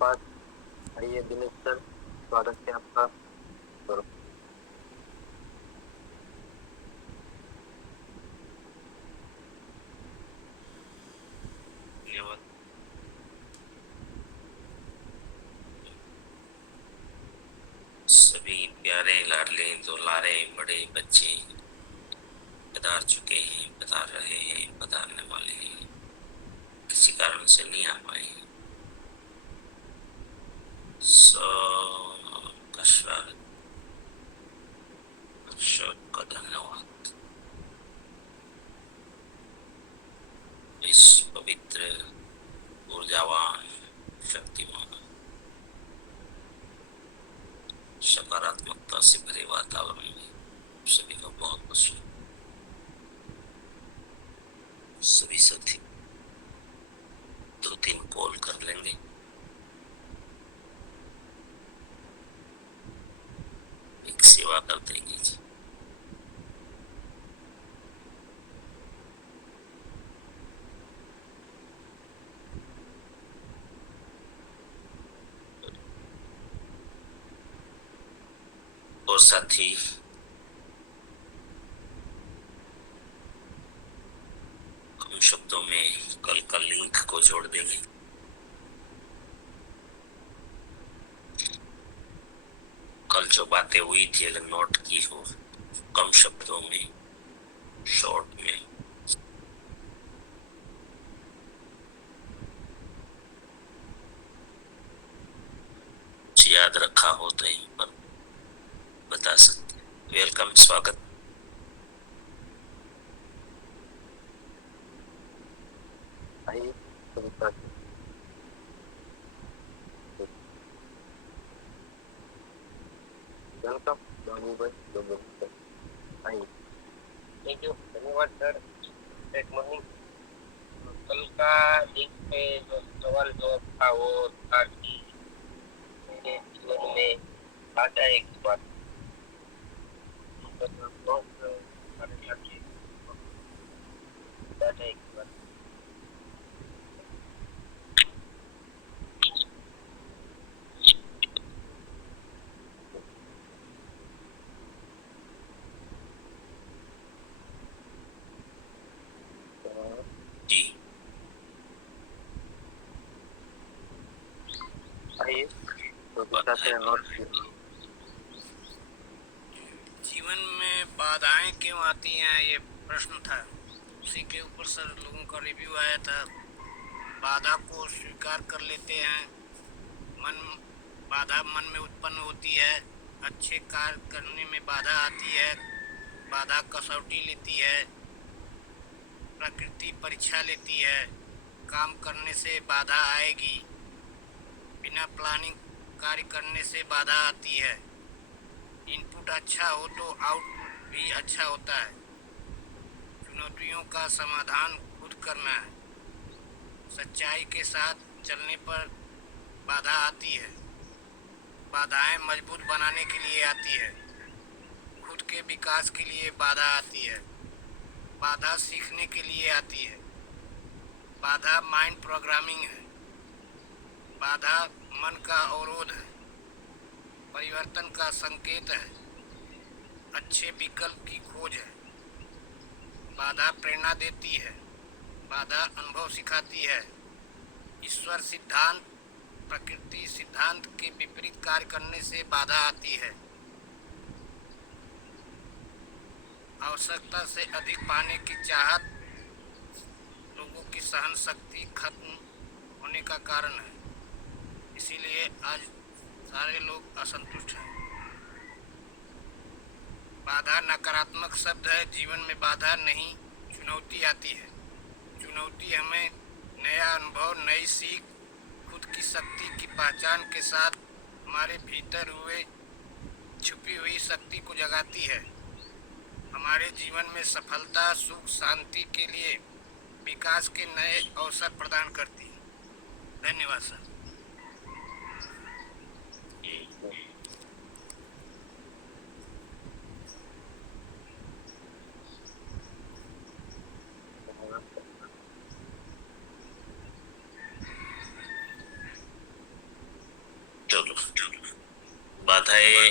पास। आइए दिनेश सर, स्वागत है आपका। और धन्यवाद। सभी प्यारे लाडले दुलारे बड़े बच्चे पधार चुके हैं, पधार रहे हैं, पधारने वाले हैं, किसी कारण से नहीं आ पाए। सबका स्वागत, सबका धन्यवाद। इस पवित्र, ऊर्जावान, शक्तिमान, सकारात्मकता से भरे वातावरण में सभी का बहुत बहुत स्वागत। सभी साथी 2-3 कॉल कर लेंगे। एक सेवा कर देंगे जी। और साथी कम शब्दों में कल का लिंक को जोड़ देंगे। कल जो बातें हुई थी अगर नोट की हो, कम शब्दों में, शॉर्ट में, याद रखा हो तो इन पर बता सकते हैं। वेलकम, स्वागत। आइए सभी साथी। वेलकम बाबू भाई, आइए। थैंक यू, धन्यवाद सर। Good morning. कल का लिंक पे जो सवाल जवाब था वो था कि मेरे जीवन में बाधा एक बात बहुत सारे लड़के बाधा एक बात। जी आइए तो बताते हैं नोट की। जीवन में बाधाएं क्यों आती हैं, ये प्रश्न था। उसी के ऊपर सर लोगों का रिव्यू आया था। बाधा को स्वीकार कर लेते हैं। बाधा मन में उत्पन्न होती है। अच्छे कार्य करने में बाधा आती है। बाधा कसौटी लेती है। प्रकृति परीक्षा लेती है। काम करने से बाधा आएगी। बिना प्लानिंग कार्य करने से बाधा आती है। इनपुट अच्छा हो तो आउटपुट भी अच्छा होता है। चुनौतियों का समाधान खुद करना है। सच्चाई के साथ चलने पर बाधा आती है। बाधाएं मजबूत बनाने के लिए आती है। खुद के विकास के लिए बाधा आती है। बाधा सीखने के लिए आती है। बाधा माइंड प्रोग्रामिंग है। बाधा मन का अवरोध है। परिवर्तन का संकेत है। अच्छे विकल्प की खोज है। बाधा प्रेरणा देती है। बाधा अनुभव सिखाती है। ईश्वर सिद्धांत प्रकृति सिद्धांत के विपरीत कार्य करने से बाधा आती है। आवश्यकता से अधिक पाने की चाहत लोगों की सहन शक्ति खत्म होने का कारण है। इसीलिए आज सारे लोग असंतुष्ट हैं। बाधा नकारात्मक शब्द है। जीवन में बाधा नहीं, चुनौती आती है। चुनौती हमें नया अनुभव, नई सीख, खुद की शक्ति की पहचान के साथ हमारे भीतर हुए छुपी हुई शक्ति को जगाती है। हमारे जीवन में सफलता, सुख, शांति के लिए विकास के नए अवसर प्रदान करती है। धन्यवाद सर। बाधाएं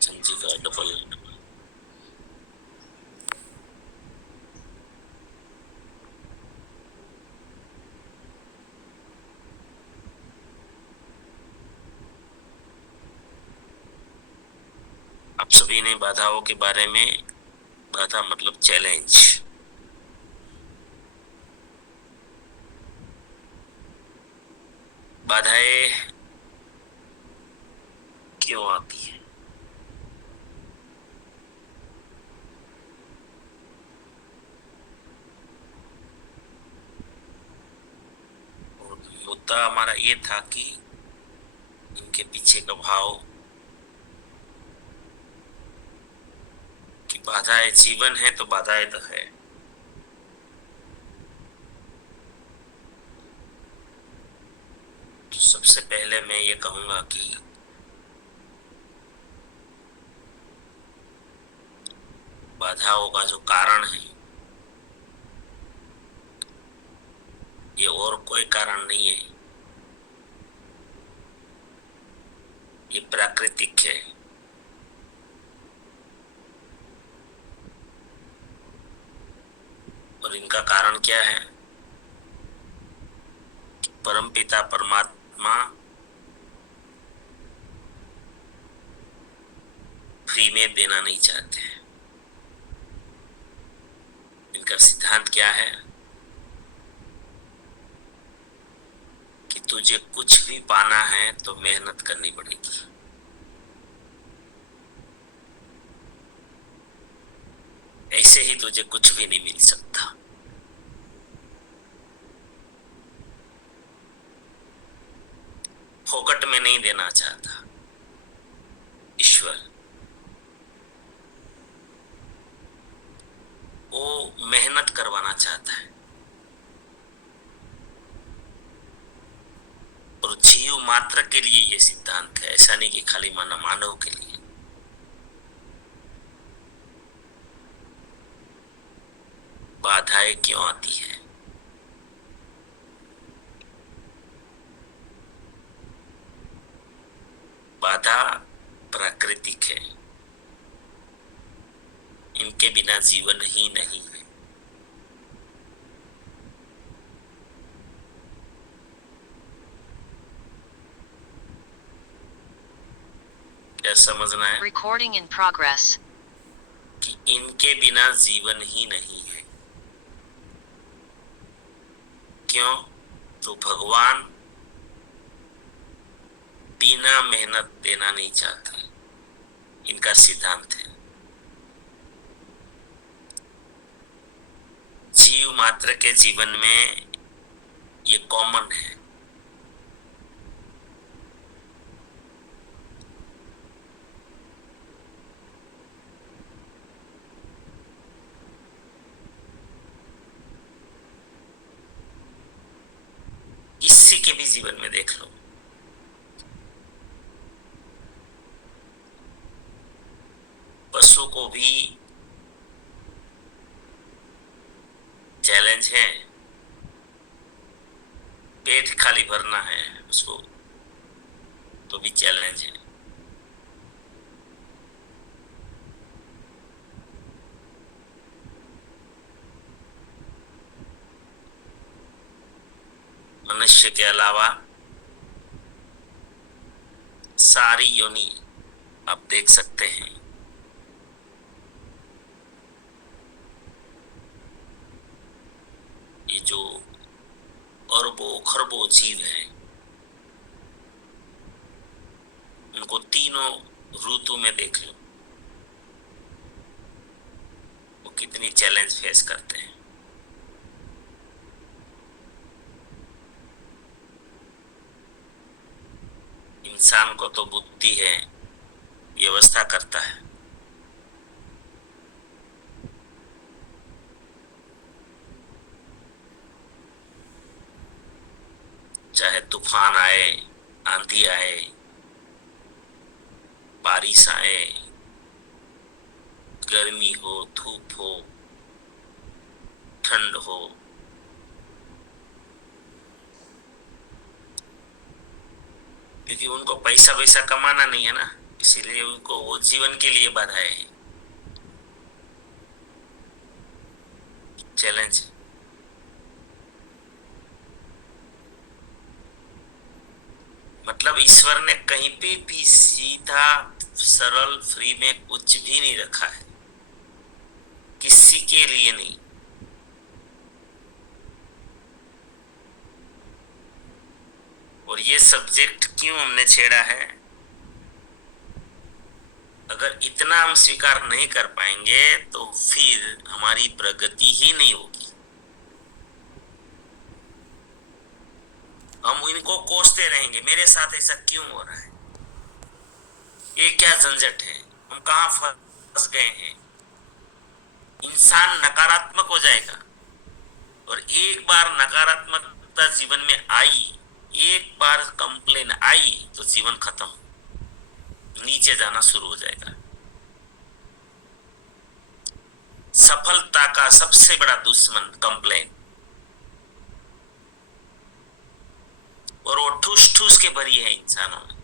संजी का डबल आप सभी ने बाधाओं के बारे में, बाधा मतलब चैलेंज, बाधाएं क्यों आती है, और मुद्दा हमारा ये था कि इनके पीछे का भाव कि बाधाएं जीवन है तो बाधाएं तो है। तो सबसे पहले मैं ये कहूंगा कि बाधाओं का जो कारण है ये और कोई कारण नहीं है, ये प्राकृतिक है। और इनका कारण क्या है? परमपिता परमात्मा फ्री में देना नहीं चाहते हैं। इनका सिद्धांत क्या है कि तुझे कुछ भी पाना है तो मेहनत करनी पड़ेगी। ऐसे ही तुझे कुछ भी नहीं मिल सकता। फोकट में नहीं देना चाहता ईश्वर, वो मेहनत करवाना चाहता है। और जीव मात्र के लिए ये सिद्धांत है, ऐसा नहीं कि खाली मानव के लिए। बाधाएं क्यों आती है? बाधा प्राकृतिक है, इनके बिना जीवन ही नहीं है। क्या समझना है? Recording in progress. कि इनके बिना जीवन ही नहीं है। क्यों? तो भगवान बिना मेहनत देना नहीं चाहता, इनका सिद्धांत है। जीव मात्र के जीवन में ये कॉमन है। किसी के भी जीवन में देख लो, पशु को भी चैलेंज है, पेट खाली भरना है उसको तो भी चैलेंज है। मनुष्य के अलावा सारी योनि आप देख सकते हैं, ये जो अरबों खरबों जीव हैं, उनको तीनों ऋतु में देख लो, वो कितनी चैलेंज फेस करते हैं। इंसान को तो बुद्धि है, व्यवस्था करता है। चाहे तूफान आए, आंधी आए, बारिश आए, गर्मी हो, धूप हो, ठंड हो, क्योंकि उनको पैसा वैसा कमाना नहीं है ना, इसीलिए उनको वो जीवन के लिए बाधाएं हैं, चैलेंज। मतलब ईश्वर ने कहीं पे भी सीधा सरल फ्री में कुछ भी नहीं रखा है, किसी के लिए नहीं। और ये सब्जेक्ट क्यों हमने छेड़ा है, अगर इतना हम स्वीकार नहीं कर पाएंगे तो फिर हमारी प्रगति ही नहीं होगी। हम इनको कोसते रहेंगे, मेरे साथ ऐसा क्यों हो रहा है, ये क्या झंझट है, हम कहाँ फंस गए हैं। इंसान नकारात्मक हो जाएगा, और एक बार नकारात्मकता जीवन में आई, एक बार कंप्लेन आई तो जीवन खत्म, नीचे जाना शुरू हो जाएगा। सफलता का सबसे बड़ा दुश्मन कंप्लेन, और वो ठूस ठूस के भरी है इंसानों में।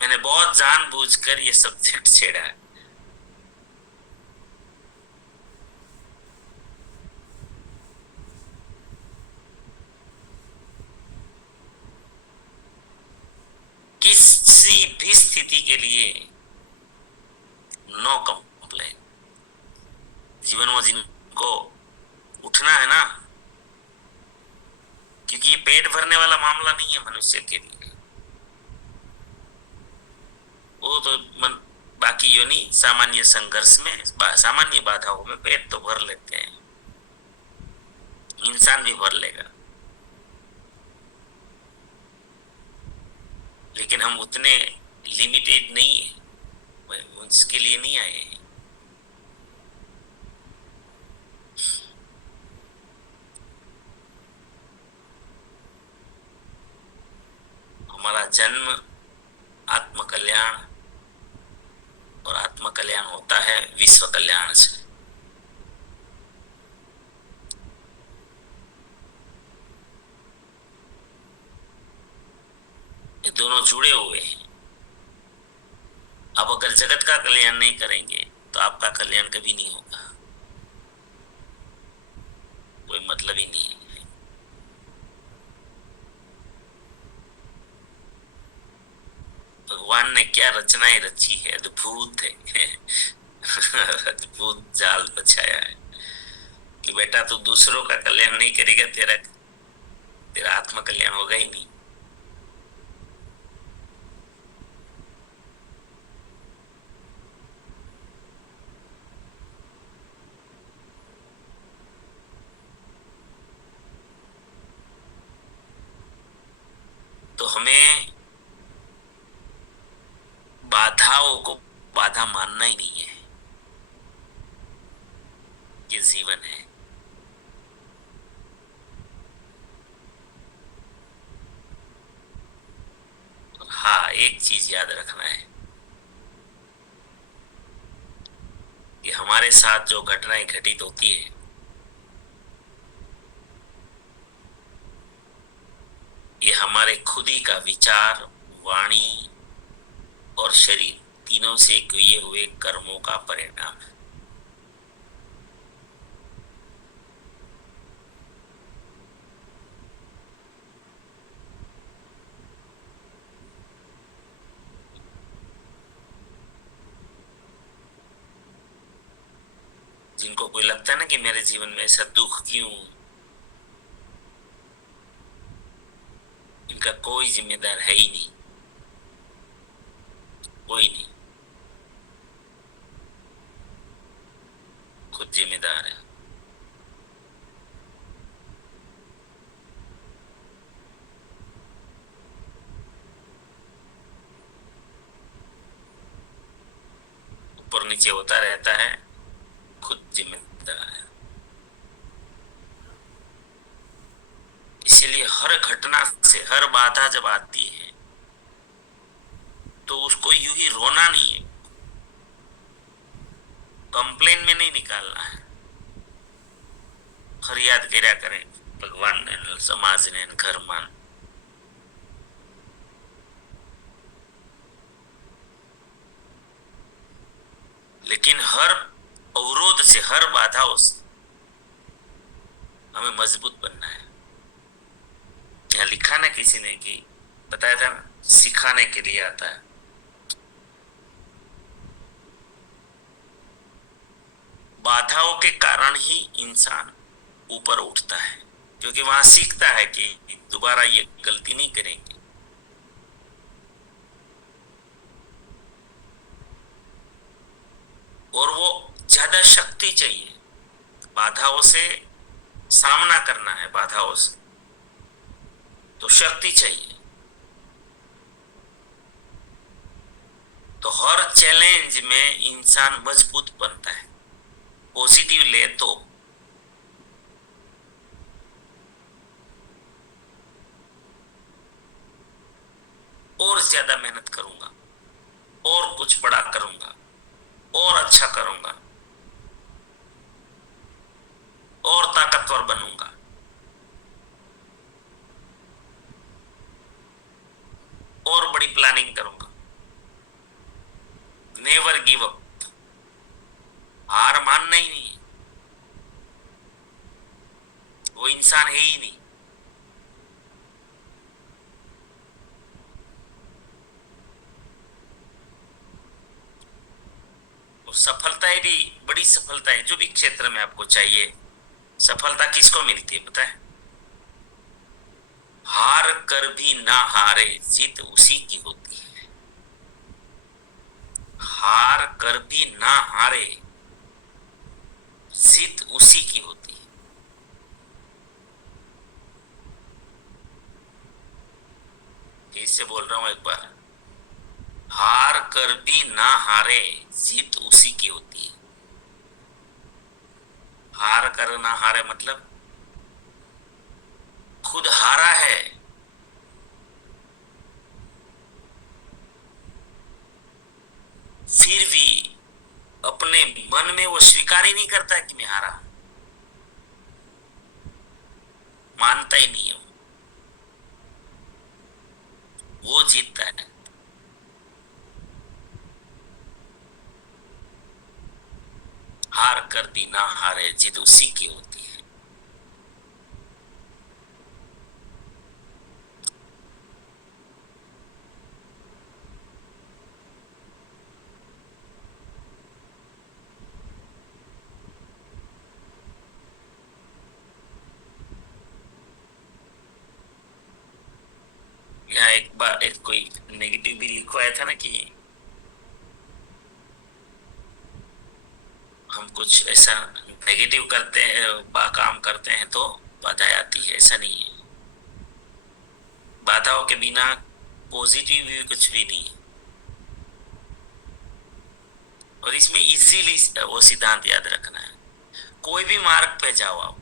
मैंने बहुत जानबूझकर ये सब्जेक्ट छेड़ा है। किसी भी स्थिति के लिए नो कंप्लेन। जीवन में जिनको उठना है ना, क्योंकि ये पेट भरने वाला मामला नहीं है मनुष्य के लिए, वो तो बाकी योनि सामान्य संघर्ष में, सामान्य बाधाओं में पेट तो भर लेते हैं, इंसान भी भर लेगा, लेकिन हम उतने लिमिटेड नहीं है, उसके लिए नहीं आए हैं। हमारा जन्म आत्म कल्याण, और आत्म कल्याण होता है विश्व कल्याण से। ये दोनों जुड़े हुए हैं। अब अगर जगत का कल्याण नहीं करेंगे तो आपका कल्याण कभी नहीं होगा, कोई मतलब ही नहीं है। भगवान ने क्या रचनाएं रची है, अद्भुत है। अद्भुत जाल बछाया है कि बेटा तू दूसरों का कल्याण नहीं करेगा, तेरा आत्म कल्याण होगा ही नहीं। तो हमें बाधाओं को बाधा मानना ही नहीं है, ये जीवन है। हाँ, एक चीज याद रखना है कि हमारे साथ जो घटनाएं घटित होती है, ये हमारे खुद ही का विचार, वाणी और शरीर तीनों से किए हुए कर्मों का परिणाम है। जिनको कोई लगता है ना कि मेरे जीवन में ऐसा दुख क्यों, इनका कोई जिम्मेदार है ही नहीं, कोई नहीं, खुद जिम्मेदार है। ऊपर नीचे होता रहता है, खुद जिम्मेदार है। इसीलिए हर घटना से, हर बाधा जब आती है तो उसको यूं ही रोना नहीं है, कंप्लेन में नहीं निकालना है, फरियाद કર્યા કરે ભગવાનને, સમાજને, ઘરમાં. लेकिन हर अवरोध से, हर बाधाओं से हमें मजबूत बनना है. यहाँ लिखा ना किसी ने कि बताया था ना, सिखाने के लिए आता है. बाधाओं के कारण ही इंसान ऊपर उठता है, क्योंकि वहां सीखता है कि दोबारा ये गलती नहीं करेंगे. और वो ज्यादा शक्ति चाहिए. बाधाओं से सामना करना है, बाधाओं से तो शक्ति चाहिए. तो हर चैलेंज में इंसान मजबूत बनता है. पॉजिटिव ले तो और ज्यादा मेहनत करूंगा, और कुछ बड़ा करूंगा, और अच्छा करूंगा, और ताकतवर बनूंगा. और बड़ी प्लानिंग करूंगा. Never give up. हार मानना ही नहीं है. वो इंसान है ही नहीं. और सफलताएं भी, बड़ी सफलताएं जो भी क्षेत्र में आपको चाहिए, सफलता किसको मिलती है पता है? हार कर भी ना हारे, जीत उसी की होती है. हार कर भी ना हारे, जीत उसी की होती है. फिर से बोल रहा हूं एक बार, हार कर भी ना हारे, जीत उसी की होती है. हार कर ना हारे मतलब खुद हारा है, फिर भी अपने मन में वो स्वीकार ही नहीं करता कि मैं हारा. मानता ही नहीं है. वो जीतता है. हार कर भी ना हारे, जीत उसी की होती है. यहाँ एक बार एक कोई नेगेटिव भी लिखवाया था ना कि हम कुछ ऐसा नेगेटिव करते हैं, काम करते हैं तो बाधाएं आती है. ऐसा नहीं है. बाधाओं के बिना पॉजिटिव भी कुछ भी नहीं है. और इसमें इजीली वो सिद्धांत याद रखना है. कोई भी मार्ग पे जाओ आप,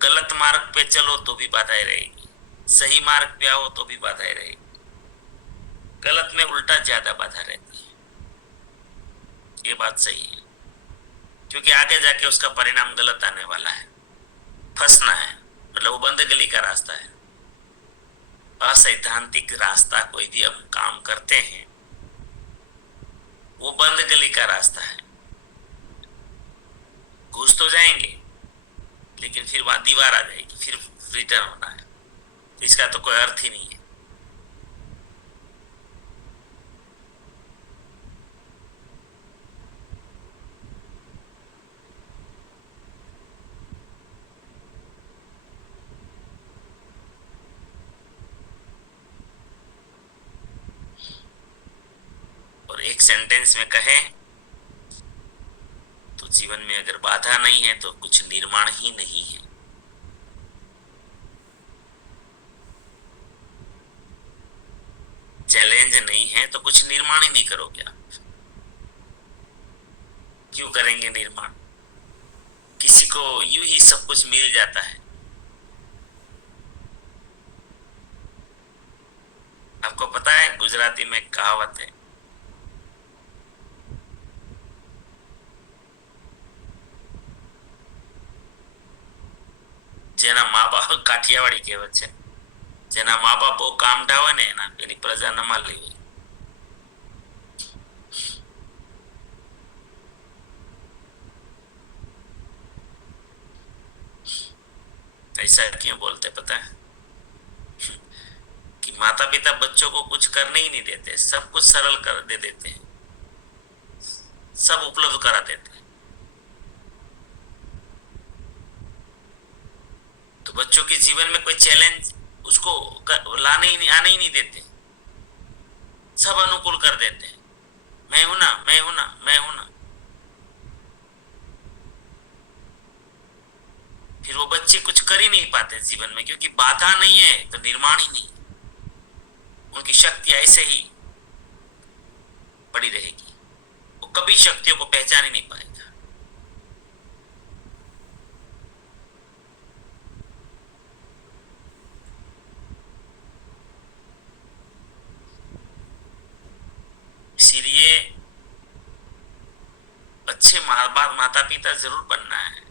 गलत मार्ग पे चलो तो भी बाधाएं रहेगी, सही मार्ग पे आओ तो भी बाधाएं रहेगी. गलत में उल्टा ज्यादा बाधा रहती है. ये बात सही है, क्योंकि आगे जाके उसका परिणाम गलत आने वाला है. फंसना है मतलब वो बंद गली का रास्ता है. असैद्धांतिक रास्ता कोई भी हम काम करते हैं वो बंद गली का रास्ता है. घुस तो जाएंगे लेकिन फिर वहां दीवार आ जाएगी, फिर रिटर्न होना है. इसका तो कोई अर्थ ही नहीं है. और एक सेंटेंस में कहें तो जीवन में अगर बाधा नहीं है तो कुछ निर्माण ही नहीं है. चैलेंज नहीं है तो कुछ निर्माण ही नहीं करोगे आप. क्यों करेंगे निर्माण? किसी को यूं ही सब कुछ मिल जाता है. आपको पता है गुजराती में कहावत है, જેના મા બાપ કાઠિયાવાડી કહેવત છે, જેના મા બાપો કામઢા હોય ને એની પ્રજા નમાલી હોય. ऐसा क्यों बोलते पता है? कि माता पिता बच्चों को कुछ करने ही नहीं देते, सब कुछ सरल कर देते हैं, सब उपलब्ध करा देते हैं. तो बच्चों के जीवन में कोई चैलेंज उसको आने ही नहीं देते, सब अनुकूल कर देते हैं. मैं हूं ना, मैं हूं ना, मैं हूं ना. फिर वो बच्चे कुछ कर ही नहीं पाते जीवन में, क्योंकि बाधा नहीं है तो निर्माण ही नहीं. उनकी शक्ति ऐसे ही पड़ी रहेगी, वो कभी शक्तियों को पहचान ही नहीं पाएगा. इसीलिए अच्छे माता पिता जरूर बनना है,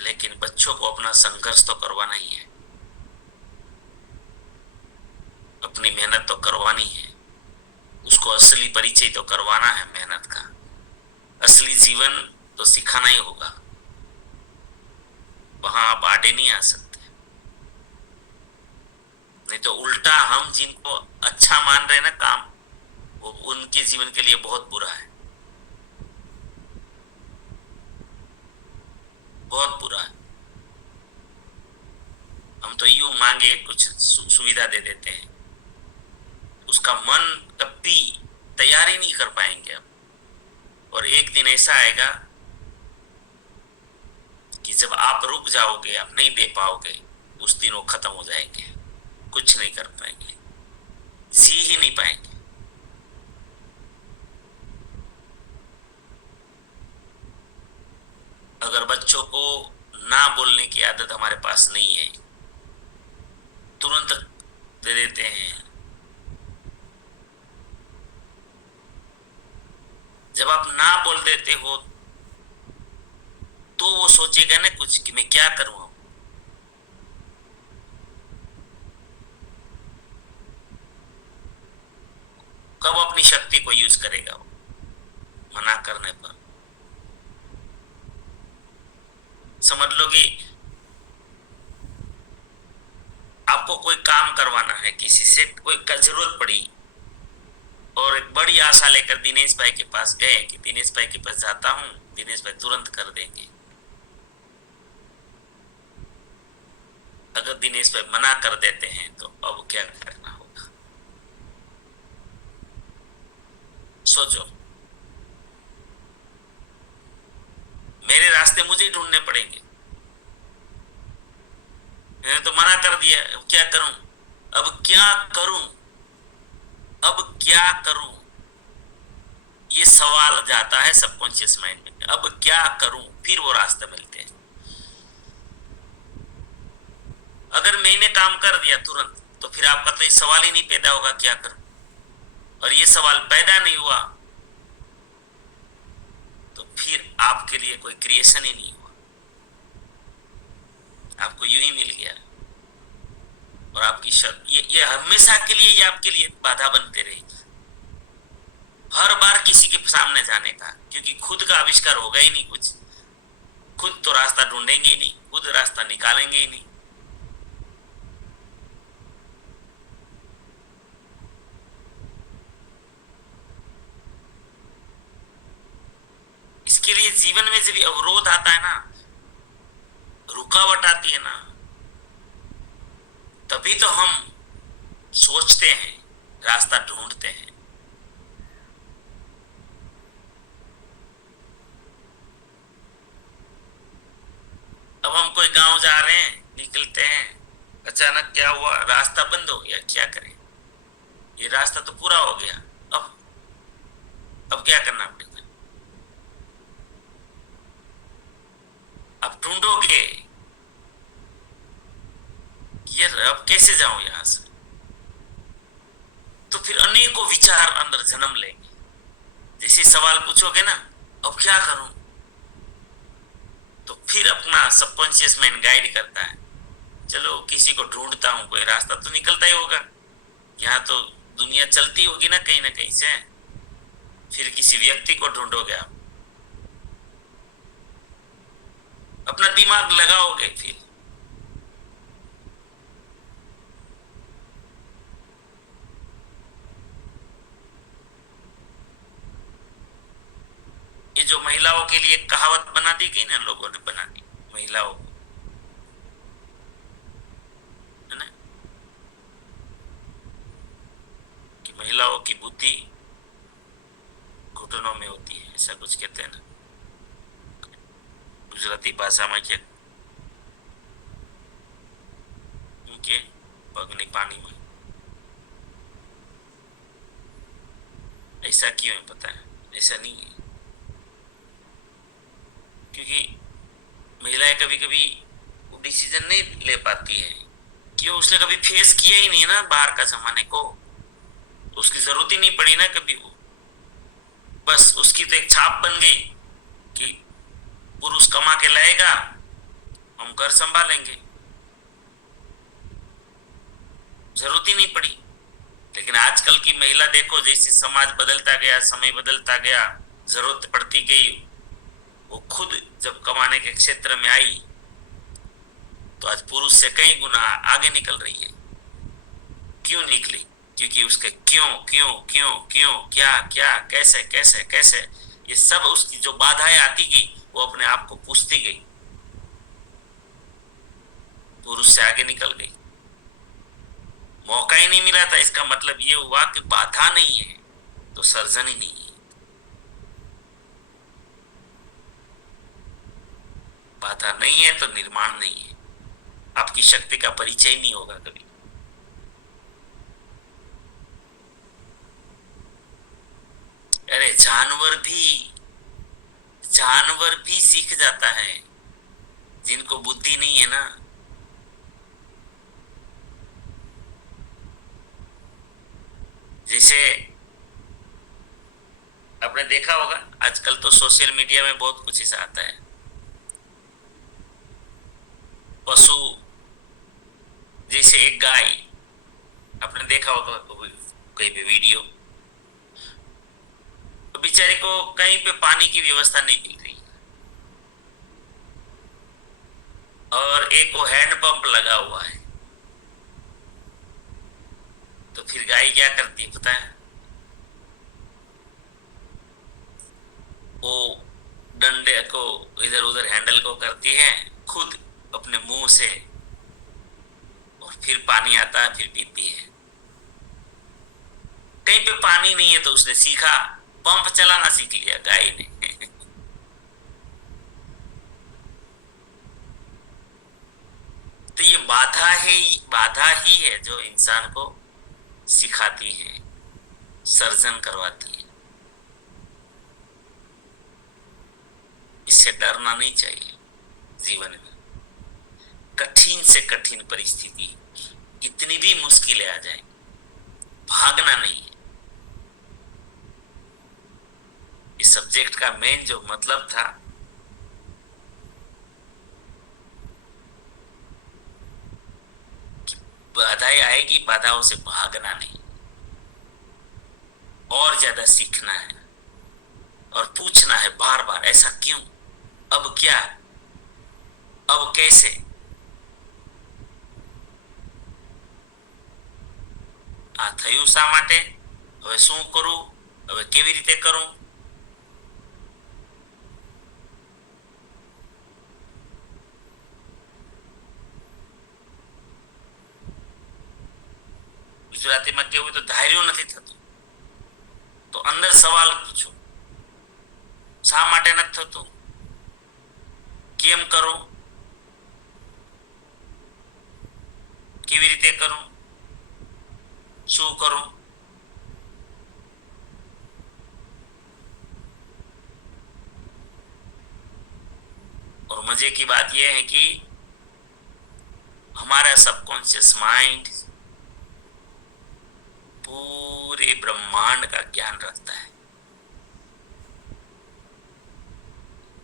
लेकिन बच्चों को अपना संघर्ष तो करवाना ही है, अपनी मेहनत तो करवानी है, उसको असली परिचय तो करवाना है मेहनत का, असली जीवन तो सिखाना ही होगा. वहां आप आड़े नहीं आ सकते, नहीं तो उल्टा हम जिनको अच्छा मान रहे हैं ना काम, वो उनके जीवन के लिए बहुत बुरा है, बहुत बुरा है. हम तो यूं मांगे कुछ सुविधा दे देते हैं, उसका मन कभी तैयार ही नहीं कर पाएंगे हम. और एक दिन ऐसा आएगा कि जब आप रुक जाओगे, आप नहीं दे पाओगे, उस दिन वो खत्म हो जाएंगे, कुछ नहीं कर पाएंगे, जी ही नहीं पाएंगे. अगर बच्चों को ना बोलने की आदत हमारे पास नहीं है, तुरंत दे देते हैं. जब आप ना बोल देते हो तो वो सोचेगा ना कुछ कि मैं क्या करूं. कब अपनी शक्ति को यूज करेगा वो मना करने पर? समझ लो कि आपको कोई काम करवाना है, किसी से कोई का जरूरत पड़ी और एक बड़ी आशा लेकर दिनेश भाई के पास गए कि दिनेश भाई के पास जाता हूं, दिनेश भाई तुरंत कर देंगे. अगर दिनेश भाई मना कर देते हैं तो अब क्या करना होगा? सोचो. मेरे रास्ते मुझे ही ढूंढने पड़ेंगे. मैंने तो मना कर दिया, अब क्या करूं? अब क्या करूं? अब क्या करूं? ये सवाल जाता है सबकॉन्शियस माइंड में. अब क्या करूं? फिर वो रास्ते मिलते हैं. अगर मैंने काम कर दिया तुरंत, तो फिर आपका तो ये सवाल ही नहीं पैदा होगा क्या करूं. और ये सवाल पैदा नहीं हुआ तो फिर आपके लिए कोई क्रिएशन ही नहीं हुआ, आपको यूं ही मिल गया. और आपकी ये हमेशा के लिए ये आपके लिए बाधा बनते रहेगी, हर बार किसी के सामने जाने का, क्योंकि खुद का आविष्कार होगा ही नहीं कुछ. खुद तो रास्ता ढूंढेंगे ही नहीं, खुद रास्ता निकालेंगे ही नहीं. इसके लिए जीवन में जब अवरोध आता है ना, रुकावट आती है ना, तभी तो हम सोचते हैं, रास्ता ढूंढते हैं. अब हम कोई गांव जा रहे हैं, निकलते हैं, अचानक क्या हुआ? रास्ता बंद हो गया. क्या करें? ये रास्ता तो पूरा हो गया, अब क्या करना पड़ेगा? अब ढूंढोगे कि यार अब कैसे जाऊं यहां से, तो फिर अनेकों विचार अंदर जन्म लेंगे. जैसे सवाल पूछोगे ना, अब क्या करूं, तो फिर अपना सबकॉन्शियस माइंड गाइड करता है, चलो किसी को ढूंढता हूं, कोई रास्ता तो निकलता ही होगा, यहाँ तो दुनिया चलती होगी ना कहीं से। फिर किसी व्यक्ति को ढूंढोगे आप, अपना दिमाग लगाओगे। फिर ये जो महिलाओं के लिए कहावत बना दी गई ना, लोगों ने बना दी महिलाओं को, है ना, कि महिलाओं की बुद्धि घुटनों में होती है, ऐसा कुछ कहते हैं ना गुजराती भाषा में, क्या उनके पगनी पानी में। ऐसा क्यों है पता है? ऐसा नहीं है, क्योंकि महिलाएं कभी कभी डिसीजन नहीं ले पाती है, क्यों? उसने कभी फेस किया ही नहीं ना बाहर का जमाने को, तो उसकी जरूरत ही नहीं पड़ी ना कभी। वो बस उसकी तो एक छाप बन गई कि पुरुष कमा के लाएगा, हम घर संभालेंगे, जरूरत ही नहीं पड़ी। लेकिन आजकल की महिला देखो, जैसे समाज बदलता गया, समय बदलता गया, जरूरत पड़ती गई, वो खुद जब कमाने के क्षेत्र में आई तो आज पुरुष से कई गुना आगे निकल रही है। क्यों निकली? क्योंकि उसके क्यों क्यों क्यों क्यों, क्या क्या, कैसे कैसे कैसे, ये सब उसकी जो बाधाएं आती गई, वो अपने आप को पूछती गई, पुरुष से आगे निकल गई। मौका ही नहीं मिला था, इसका मतलब ये हुआ कि बाधा नहीं है तो सर्जन ही नहीं है। बाधा नहीं है तो निर्माण नहीं है, आपकी शक्ति का परिचय नहीं होगा कभी। अरे जानवर भी सीख जाता है, जिनको बुद्धि नहीं है ना। जैसे आपने देखा होगा, आजकल तो सोशल मीडिया में बहुत कुछ ऐसा आता है, पशु, जैसे एक गाय, आपने देखा होगा कहीं पे वीडियो, तो बेचारे को कहीं पे पानी की व्यवस्था नहीं मिल रही, और एक वो हैंड पंप लगा हुआ है, तो फिर गाय क्या करती है पता है? वो डंडे को इधर उधर हैंडल को करती है खुद अपने मुंह से, और फिर पानी आता है, फिर पीती है। कहीं पे पानी नहीं है तो उसने सीखा, पंप चलाना सीख लिया गाय ने। तो ये बाधा ही है जो इंसान को सिखाती है, सर्जन करवाती है। इससे डरना नहीं चाहिए जीवन में। कठिन से कठिन परिस्थिति, कितनी भी मुश्किलें आ जाए, भागना नहीं है। इस सब्जेक्ट का मेन जो मतलब था, कि बाधाएं आएगी, बाधाओं से भागना नहीं, और ज्यादा सीखना है और पूछना है बार बार, ऐसा क्यों, अब क्या, अब कैसे। આ થયું શા માટે, હવે શું કરું, હવે કેવી રીતે કરું? ગુજરાતીમાં કેવું તો ધાર્યું નથી થતું, તો અંદર સવાલ પૂછો, શા માટે નથી થતું, કેમ કરું, કેવી રીતે કરું, શું करूं? और मजे की बात यह है कि हमारा सबकॉन्शियस माइंड पूरे ब्रह्मांड का ज्ञान रखता है।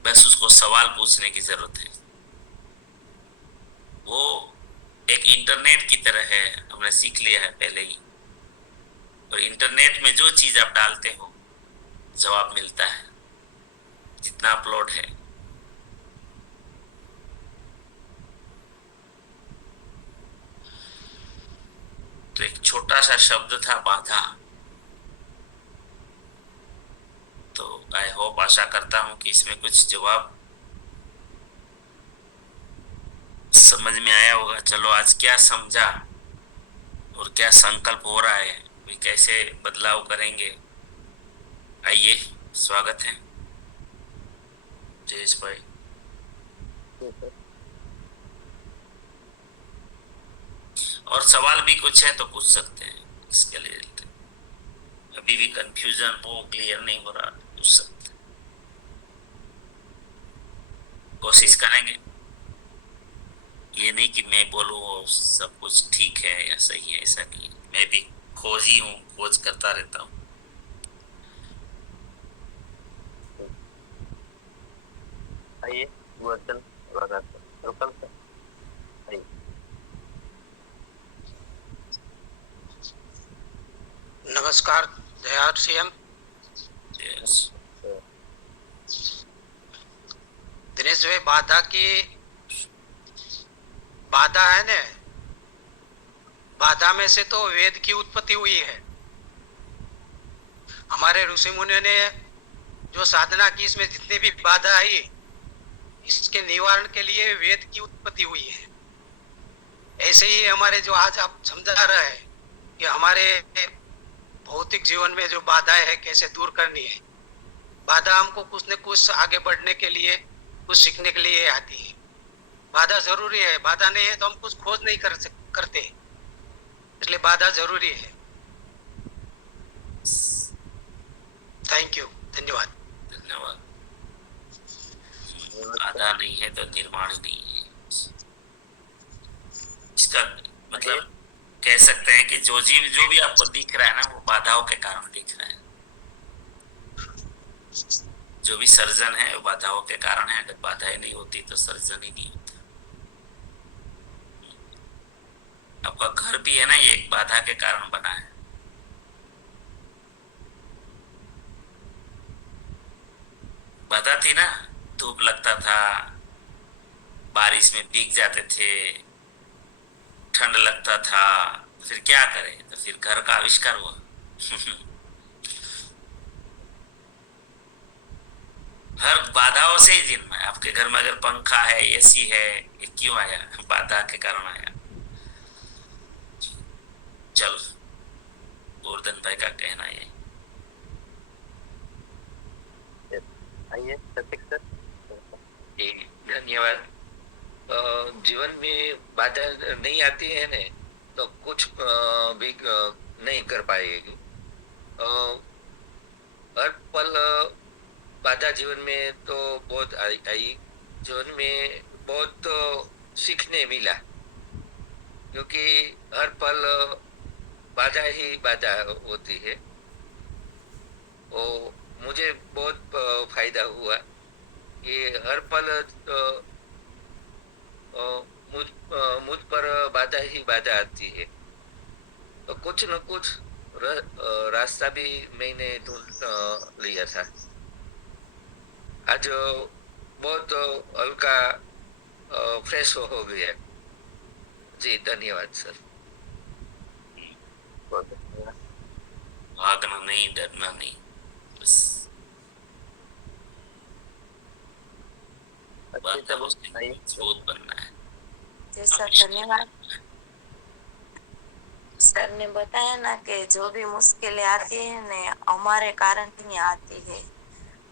बस उसको सवाल पूछने की जरूरत है। वो एक इंटरनेट की तरह है, हमने सीख लिया है पहले ही। और इंटरनेट में जो चीज आप डालते हो जवाब मिलता है, जितना अपलोड है। तो एक छोटा सा शब्द था बाधा। तो आई होप, आशा करता हूं कि इसमें कुछ जवाब समझ में आया होगा। चलो, आज क्या समझा और क्या संकल्प हो रहा है, भी कैसे बदलाव करेंगे। आइए, स्वागत है जयेश भाई। ठीक है। और सवाल भी कुछ है तो पूछ सकते हैं, इसके लिए अभी भी कंफ्यूजन हो, क्लियर नहीं हो रहा, पूछ सकते हैं। कोशिश करेंगे। ये नहीं कि मैं बोलूं और सब कुछ ठीक है या सही है, ऐसा नहीं है। मैं भी खोजी हूँ, खोज करता रहता हूँ। आइए, वचन लगाकर वेलकम सर। आइए। नमस्कार दयार सीएम। Yes. दिनेश भाई, बाधा है ने, बाधा में से तो वेद की उत्पत्ति हुई है। हमारे ऋषि मुनियों ने जो साधना की, इसमें जितनी भी बाधा आई, इसके निवारण के लिए वेद की उत्पत्ति हुई है। ऐसे ही हमारे जो आज आप समझा रहे हैं कि हमारे भौतिक जीवन में जो बाधाएं है कैसे दूर करनी है। बाधा हमको कुछ न कुछ आगे बढ़ने के लिए, कुछ सीखने के लिए आती है। बाधा जरूरी है, बाधा नहीं है तो हम कुछ खोज नहीं करते, इसलिए बाधा जरूरी है। थैंक यू, धन्यवाद। धन्यवाद। बाधा नहीं है तो निर्माण ही नहीं है। इसका मतलब कह सकते हैं कि जो भी आपको दिख रहा है ना, वो बाधाओं के कारण दिख रहा है। जो भी सर्जन है वो बाधाओं के कारण है। अगर बाधाएं नहीं होती तो सर्जन ही नहीं होता। आपका घर भी है ना, ये एक बाधा के कारण बना है। बाधा थी ना, धूप लगता था, बारिश में भीग जाते थे, ठंड लगता था, फिर क्या करें, तो फिर घर का आविष्कार हुआ। हर बाधाओं से ही जन्मा है। आपके घर में अगर पंखा है, एसी है, ये क्यों आया? बाधा के कारण आया। चल, गोवर्धन भाई का कहना है। आइए सतीश सर। धन्यवाद। जीवन में बाधा नहीं आती है ने तो कुछ भी नहीं कर पाएगी। हर पल बाधा जीवन में तो बहुत आई। जीवन में बहुत सीखने मिला, क्योंकि हर पल बाधा ही बाधा होती है। वो मुझे बहुत फायदा हुआ कि हर पल मुझ पर बाधा ही बाधा आती है। तो कुछ न कुछ रास्ता भी मैंने ढूंढ लिया था। आज बहुत हल्का फ्रेश हो गया। जी धन्यवाद सर। बहुत धन्यवाद। भागना नहीं, डरना नहीं, बस बाधाओं से मजबूत बनना है। जी सर, धन्यवाद। सर ने बताया ना कि जो भी मुश्किलें आती है ना, हमारे कारण ही आती है।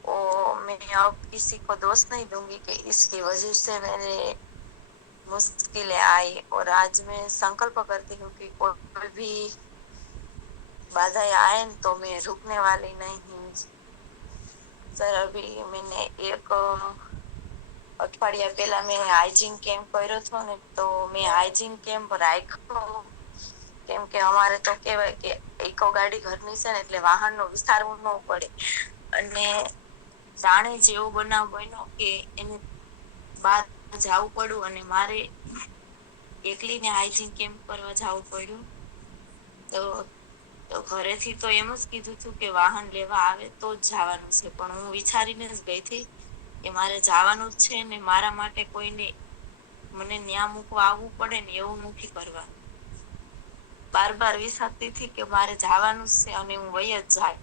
वो मैं अब किसी को दोष नहीं दूंगी कि इसकी वजह से मेरे मुश्किलें आई। और आज मैं संकल्प करती हूँ कि कोई भी बाधाएं आए तो मैं रुकने वाली नहीं हूँ। सर, अभी मैंने एक અઠવાડિયા પહેલા મેં હાઇજીન કેમ્પ કર્યો હતો ને, તો મેં હાઇજીન કેમ્પ રાખ્યો કેમ કે અમારે તો કહેવાય કે ઇકો ગાડી ઘરની છે ને, એટલે વાહનનો વિસ્તારવું ન પડે. અને જાણે જ એવો બનાવ બન્યો કે એને બહાર જવું પડ્યું અને મારે એકલીને હાઇજીન કેમ્પ કરવા જવું પડ્યું. તો ઘરેથી તો એમ જ કીધું હતું કે વાહન લેવા આવે તો જ જવાનું છે, પણ હું વિચારીને જ ગઈ હતી કે મારે જવાનું જ છે ને મારા માટે કોઈને મને ન્યા મૂકવા આવવું પડે ને એવું નથી કરવા. બાર બાર વિચારતી હતી કે મારે જવાનું જ છે અને હું વહી જ જાય,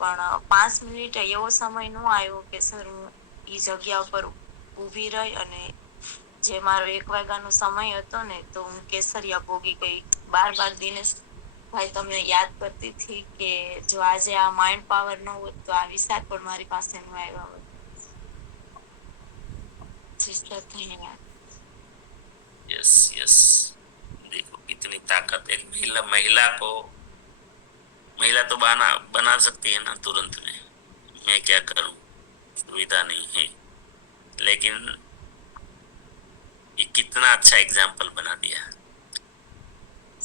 પણ 5 મિનિટ એવો સમય ન આવ્યો કે સર હું એ જગ્યા ઉપર ઊભી રહી અને જે મારો 1 વાગ્યાનો સમય હતો ને તો હું કેસરિયા ભોગી ગઈ. બાર બાર દિનેશ ભાઈ તમને યાદ કરતી હતી કે જો આજે આ માઇન્ડ પાવર ન હોત તો આ વિચાર પણ મારી પાસે ન આવ્યા હોત. સિસ્ટર ધન્યવાદ. यस यस, देखो कितनी ताकत एक महिला को, महिला तो बना सकती है ना तुरंत में, मैं क्या करूं, सुविधा नहीं है, लेकिन ये कितना अच्छा एग्जाम्पल बना दिया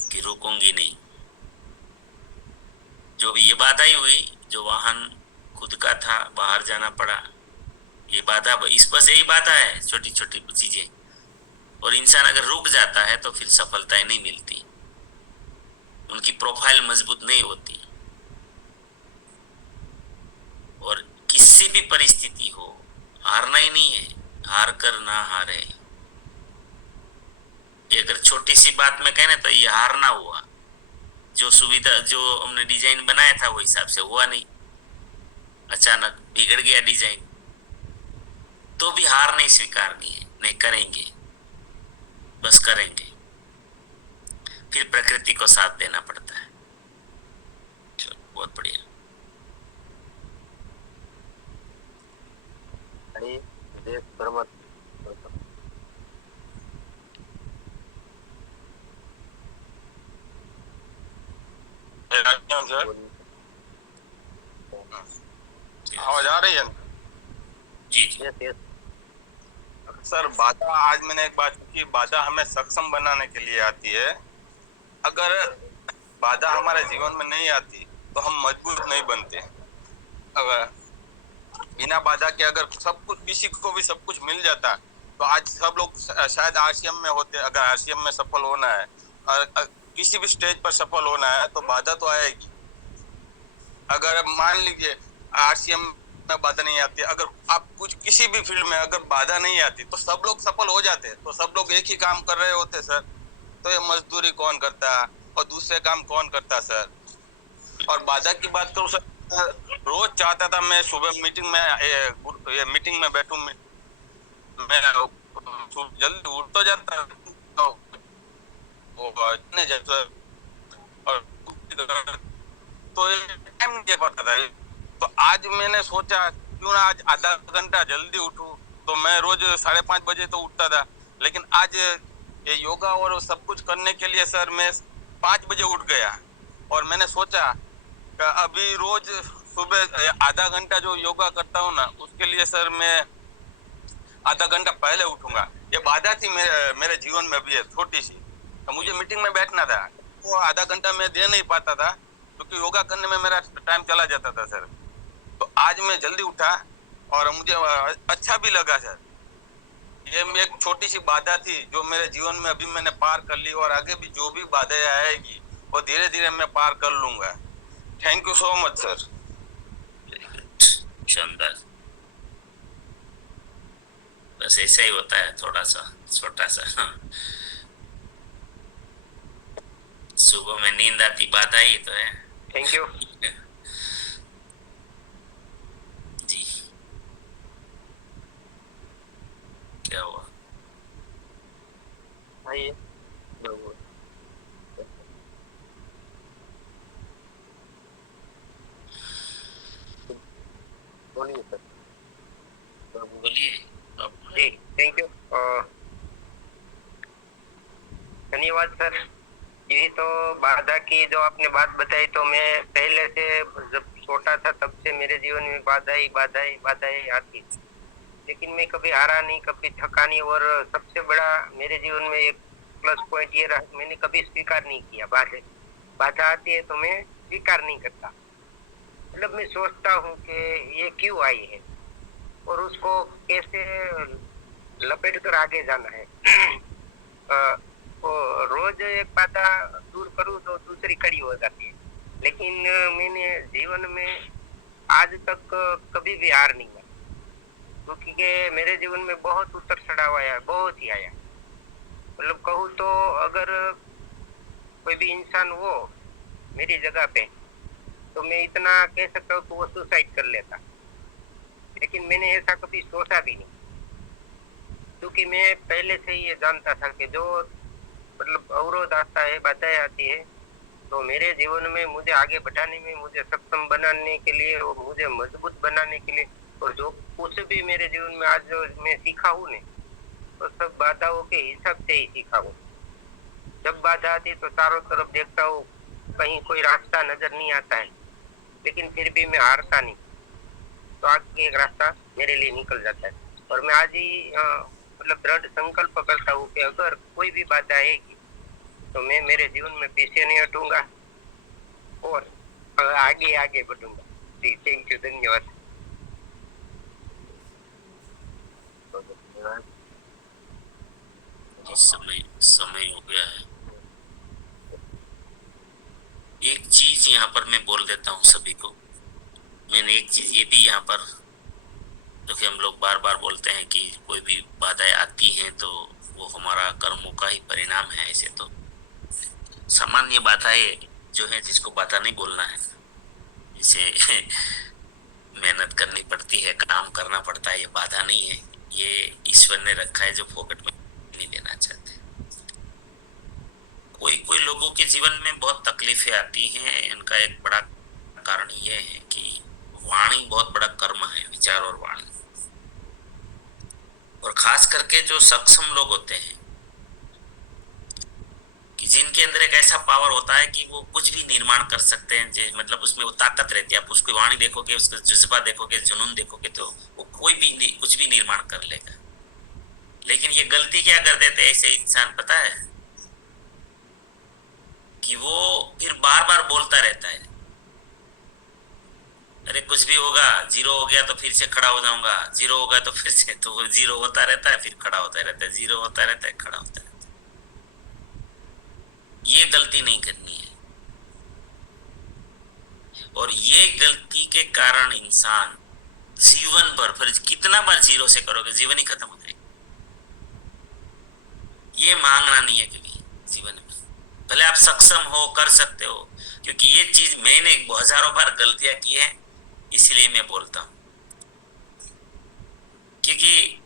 कि रुकूंगी नहीं। जो भी ये बाधा ही हुई, जो वाहन खुद का था, बाहर जाना पड़ा, ये बाधा, इस बस यही बाधा है, छोटी छोटी चीजें। और इंसान अगर रुक जाता है तो फिर सफलताएं नहीं मिलती, उनकी प्रोफाइल मजबूत नहीं होती। और किसी भी परिस्थिति हो, हारना ही नहीं है, हार कर ना हारे। ये अगर छोटी सी बात में कहने तो ये हार ना हुआ, जो सुविधा, जो हमने डिजाइन बनाया था वो हिसाब से हुआ नहीं, अचानक बिगड़ गया डिजाइन, तो भी हार नहीं स्वीकारनी है, नहीं करेंगे, बस करेंगे, फिर प्रकृति को साथ देना पड़ता है। चलो, बहुत बढ़िया। आणि देश धर्मात सर आवाज आ रही है? जी जी। यस यस सर बाधा, आज मैंने एक बात की, बाधा हमें सक्षम बनाने के लिए आती है। अगर बाधा हमारे जीवन में नहीं आती तो हम मजबूत नहीं बनते। अगर बिना बाधा के अगर सब कुछ, किसी को भी सब कुछ मिल जाता तो आज सब लोग शायद आरसीएम में होते। अगर आरसीएम में सफल होना है और किसी भी स्टेज पर सफल होना है तो बाधा तो आएगी। अगर मान लीजिए आरसीएम में बाधा नहीं आती, अगर आप कुछ किसी भी फील्ड में अगर बाधा नहीं आती तो सब लोग सफल हो जाते। तो सब लोग एक ही काम कर रहे होते सर, तो ये मजदूरी कौन करता और दूसरे काम कौन करता सर। और बाधा की बात करूं सर, रोज चाहता था मैं सुबह मीटिंग में, ये मीटिंग में बैठूं, मैं जल्दी उठ तो जाता और तो टाइम नहीं दे पाता था। तो आज मैंने सोचा क्यों ना आज आधा घंटा जल्दी उठूं। तो मैं रोज 5:30 बजे तो उठता था, लेकिन आज ये योगा और सब कुछ करने के लिए सर मैं 5 बजे उठ गया। और मैंने सोचा कि अभी रोज सुबह आधा घंटा जो योगा करता हूँ ना, उसके लिए सर मैं आधा घंटा पहले उठूंगा। ये बाधा थी मेरे जीवन में भी है छोटी सी। तो मुझे मीटिंग में बैठना था, वो आधा घंटा मैं दे नहीं पाता था क्योंकि योगा करने में मेरा टाइम चला जाता था सर। तो आज मैं जल्दी उठा और मुझे अच्छा भी लगा सर। ये एक छोटी सी बाधा थी जो मेरे जीवन में अभी मैंने पार कर ली, और आगे भी जो भी बाधाएं आएगी वो धीरे धीरे मैं पार कर लूंगा। Thank you so much sir. शानदार। बस ऐसा ही होता है, थोड़ा सा छोटा सा। सुबह में नींद आती, बाधा ही तो है। Thank you. जी, क्या हुआ? आइए बरोबर बोलिए सर बरोबर बोलिए अब। जी थैंक यू। धन्यवाद सर। यही तो बाधा की जो आपने बात बताई, तो मैं पहले से जब छोटा था तब से मेरे जीवन में बाधाएं आती, लेकिन मैं कभी हारा नहीं, कभी थका नहीं। और सबसे बड़ा मेरे जीवन में एक प्लस पॉइंट ये रहा, मैंने कभी स्वीकार नहीं किया। बाधा आती है तो मैं स्वीकार नहीं करता, मतलब मैं सोचता हूँ कि ये क्यों आई है और उसको कैसे लपेट कर आगे जाना है। वो रोज एक बाधा दूर करूँ तो दूसरी खड़ी हो जाती है, लेकिन मैंने जीवन में आज तक कभी भी हार नहीं मानी, क्योंकि के मेरे जीवन में बहुत उतर चढ़ाव आया, बहुत ही आया। मतलब कहूँ तो अगर कोई भी इंसान हो मेरी जगह पे तो मैं इतना कह सकता हूँ कि वो सुसाइड कर लेता, लेकिन मैंने ऐसा कभी सोचा भी नहीं, क्योंकि मैं पहले से ही ये जानता था कि जो मतलब अवरोध आता है, बाधाएं आती है, तो मेरे जीवन में मुझे आगे बढ़ाने में, मुझे सक्षम बनाने के लिए और मुझे मजबूत बनाने के लिए, और जो कुछ भी मेरे जीवन में आज जो मैं सीखा हूँ ने, तो सब बाधाओं के हिसाब से ही सीखा हूँ। जब बाधा आती तो चारों तरफ देखता हूँ, कहीं कोई रास्ता नजर नहीं आता है, लेकिन फिर भी मैं हारता नहीं, तो आगे एक रास्ता मेरे लिए निकल जाता है। और मैं आज ही मतलब दृढ़ संकल्प करता हूँ कि अगर कोई भी बाधा आएगी तो मैं मेरे जीवन में पीछे नहीं हटूंगा और आगे आगे बढ़ूंगा। जी, थैंक यू, धन्यवाद। धन्यवाद। समय समय हो गया है। एक चीज यहाँ पर मैं बोल देता हूँ सभी को। मैंने एक चीज ये भी यहाँ पर, जो कि हम लोग बार बार बोलते हैं कि कोई भी बाधाएं आती हैं तो वो हमारा कर्मों का ही परिणाम है। ऐसे तो सामान्य बाधाएं जो है, जिसको बाधा नहीं बोलना है, जिसे मेहनत करनी पड़ती है, काम करना पड़ता है, ये बाधा नहीं है। ये ईश्वर ने रखा है जो फोकट में नहीं देना चाहते। कोई कोई लोगों के जीवन में बहुत तकलीफें आती हैं। इनका एक बड़ा कारण ये है कि वाणी बहुत बड़ा कर्म है, विचार और वाणी। और खास करके जो सक्षम लोग होते हैं, कि जिनके अंदर एक ऐसा पावर होता है कि वो कुछ भी निर्माण कर सकते हैं, मतलब उसमें वो ताकत रहती है। आप उसकी वाणी देखोगे, उसका जज्बा देखोगे, जुनून देखोगे, तो वो कोई भी कुछ भी निर्माण कर लेगा। लेकिन ये गलती क्या कर देते हैं ऐसे इंसान, पता है, कि वो फिर बार बार बोलता रहता है, अरे कुछ भी होगा, जीरो हो गया तो फिर से खड़ा हो जाऊंगा, जीरो होगा तो फिर से, तो वो जीरो होता रहता है, फिर खड़ा होता रहता है, जीरो होता रहता है, खड़ा होता रहता है। ये गलती नहीं करनी है। और ये गलती के कारण इंसान जीवन भर, फिर कितना बार जीरो से करोगे, जीवन ही खत्म हो जाएगा। ये मांगना नहीं है कभी जीवन में। भले आप सक्षम हो, कर सकते हो, क्योंकि ये चीज मैंने हजारों बार गलतियां की है, इसलिए मैं बोलता हूं। क्योंकि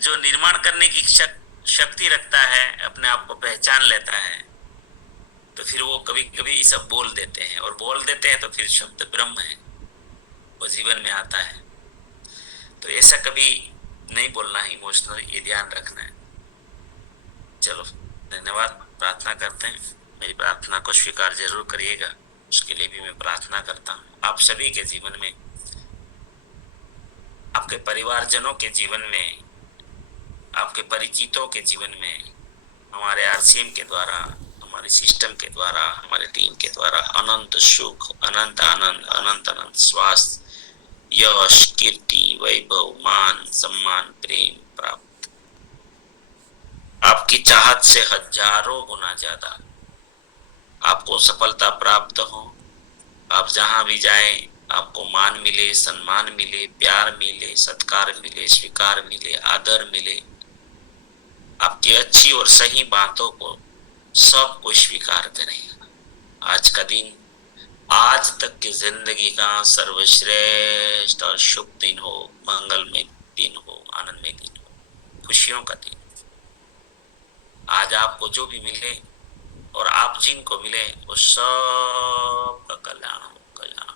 जो निर्माण करने की शक्ति रखता है, अपने आप को पहचान लेता है, तो फिर वो कभी कभी सब बोल देते हैं, और बोल देते हैं तो फिर शब्द ब्रह्म है, वो जीवन में आता है। तो ऐसा कभी नहीं बोलना है इमोशनल, ये ध्यान रखना है। चलो, धन्यवाद। प्रार्थना करते हैं। मेरी प्रार्थना को स्वीकार जरूर करिएगा, उसके लिए भी मैं प्रार्थना करता हूँ। आप सभी के जीवन में, आपके परिवारजनों के जीवन में, आपके परिचितों के जीवन में, हमारे आरसीएम के द्वारा, हमारे सिस्टम के द्वारा, हमारे टीम के द्वारा अनंत सुख, अनंत आनंद, अनंत अनंत स्वास्थ्य, यश, कीर्ति, वैभव, मान, सम्मान, प्रेम प्राप्त, आपकी चाहत से हजारों गुना ज्यादा आपको सफलता प्राप्त हो। आप जहां भी जाएं, आपको मान मिले, सम्मान मिले, प्यार मिले, सत्कार मिले, स्वीकार मिले, आदर मिले। आपकी अच्छी और सही बातों को सब कोई स्वीकार करें। आज का दिन, आज तक की जिंदगी का सर्वश्रेष्ठ और शुभ दिन हो, मंगलमय दिन हो, आनंदमय दिन हो, खुशियों का दिन। आज आपको जो भी मिले और आप जिनको मिले, वो सब का कल्याण हो, कल्याण।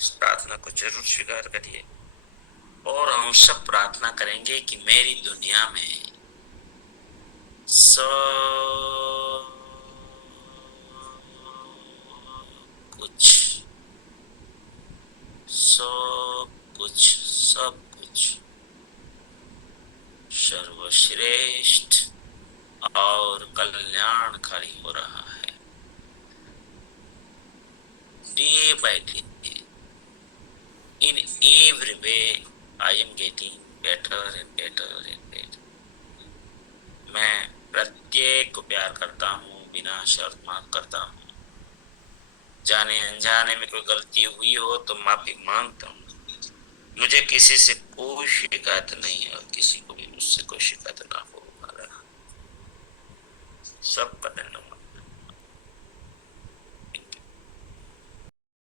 इस प्रार्थना को जरूर स्वीकार करिए। और हम सब प्रार्थना करेंगे कि मेरी दुनिया में सब कुछ, सब कुछ, सब कुछ सर्वश्रेष्ठ और कल्याणकारी हो रहा है। by day. In every way, I am getting better and better and better. मैं प्रत्येक को प्यार करता हूँ, बिना शर्त माफ करता हूँ. जाने अनजाने में कोई गलती हुई हो तो माफी मांगता हूँ. मुझे किसी से कोई शिकायत नहीं है और किसी को भी मुझसे कोई शिकायत